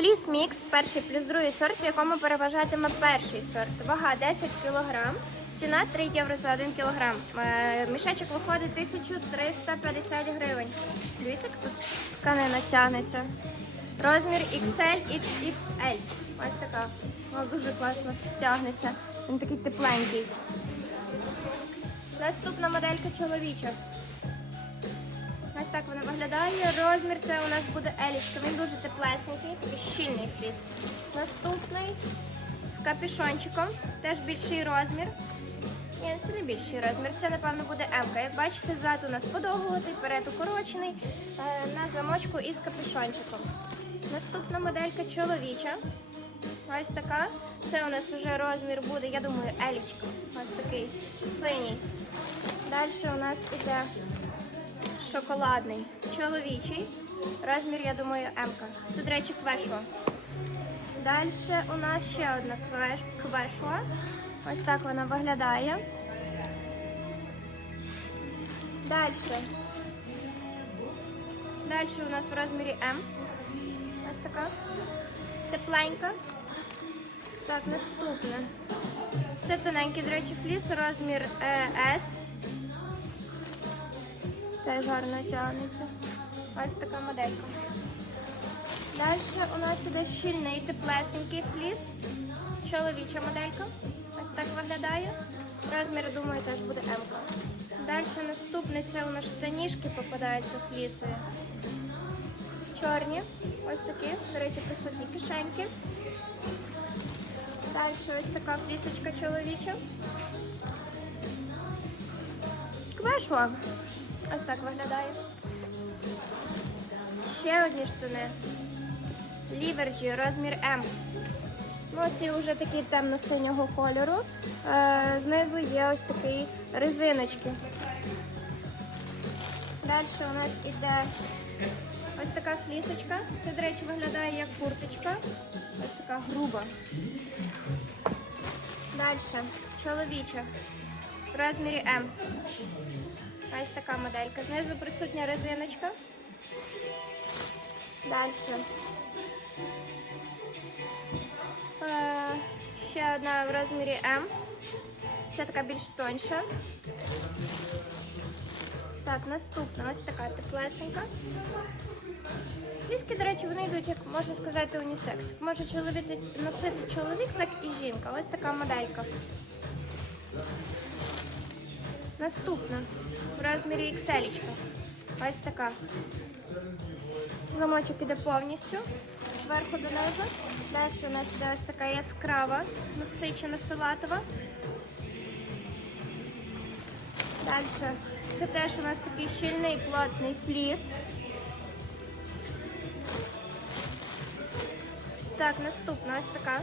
Пліс мікс, перший плюс другий сорт, в якому переважатиме перший сорт. Вага 10 кг, ціна 3 євро за 1 кг. Е, Мішечок виходить 1350 гривень. Дивіться, як тут тканина тягнеться. Розмір XL, XXL. Ось така. Вона дуже класно тягнеться. Він такий тепленький. Наступна моделька чоловіча. Ось так вона виглядає. Розмір це у нас буде елічка. Він дуже теплесенький, щільний фліс. Наступний з капюшончиком, теж більший розмір. Ні, це не більший розмір, це напевно буде М. Як бачите, зад у нас подовгуватий, перед укорочений е, на замочку із капюшончиком. Наступна моделька чоловіча. Ось така. Це у нас вже розмір буде, я думаю, елічка. Ось такий синій. Далі у нас іде шоколадний, чоловічий. Розмір, я думаю, М. Це, до речі, квешо. Далі у нас ще одна квеш, квешо. Ось так вона виглядає. Далі. Далі у нас в розмірі М. Ось така. Тепленька. Так, наступне. Це тоненький, до речі, фліс, розмір е, S. Теж гарно тягнеться. Ось така моделька. Далі у нас іде щільний теплесенький фліс. Чоловіча моделька. Ось так виглядає. Розмір, думаю, теж буде М. Далі наступний це у нас штанішки попадаються флісові. Чорні. Ось такі. До речі, присутні кишеньки. Далі ось така флісочка чоловіча. Квешо. Ось так виглядає. Ще одні штани. Ліверджі, розмір М. Ну, ці вже такі темно-синього кольору. Е, знизу є ось такі резиночки. Далі у нас іде ось така флісочка. Це, до речі, виглядає як курточка. Ось така груба. Далі чоловіча. В розмірі М. Ось така моделька. Знизу присутня резиночка. Далі. Е, ще одна в розмірі М. Це така більш тонша. Так, наступна ось така теплесенька. Фліски, до речі, вони йдуть, як можна сказати, унісекс. Може чоловік носити чоловік, так і жінка. Ось така моделька. Наступна в розмірі XL. Ось така. Замочок іде повністю. Зверху донизу. Далі у нас іде ось така яскрава, насичена салатова. Далі. Це теж у нас такий щільний плотний фліс. Так, наступна ось така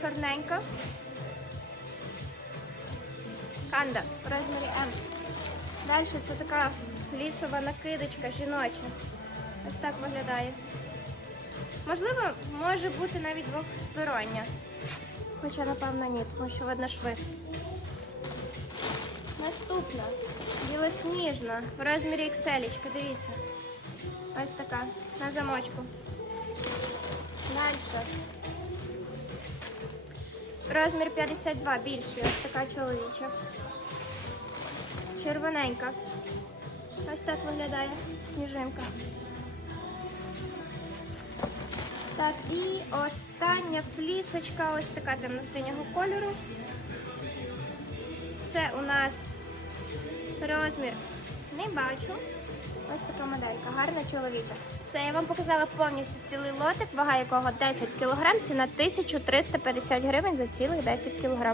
чорненька. Канда в розмірі М. Далі це така флісова накидочка жіноча. Ось так виглядає. Можливо, може бути навіть двостороння. Хоча, напевно, ні, тому що видно шви. Наступна білосніжна в розмірі XL, дивіться. Ось така на замочку. Далі. Розмір 52 більший, ось така чоловіча. Червоненька. Ось так виглядає сніжинка. Так, і остання флісочка, ось така темно-синього кольору. Це у нас розмір. Не бачу. Ось така моделька, гарна чоловіча. Все, я вам показала повністю цілий лотик, вага якого 10 кг, ціна 1350 гривень за цілих 10 кг.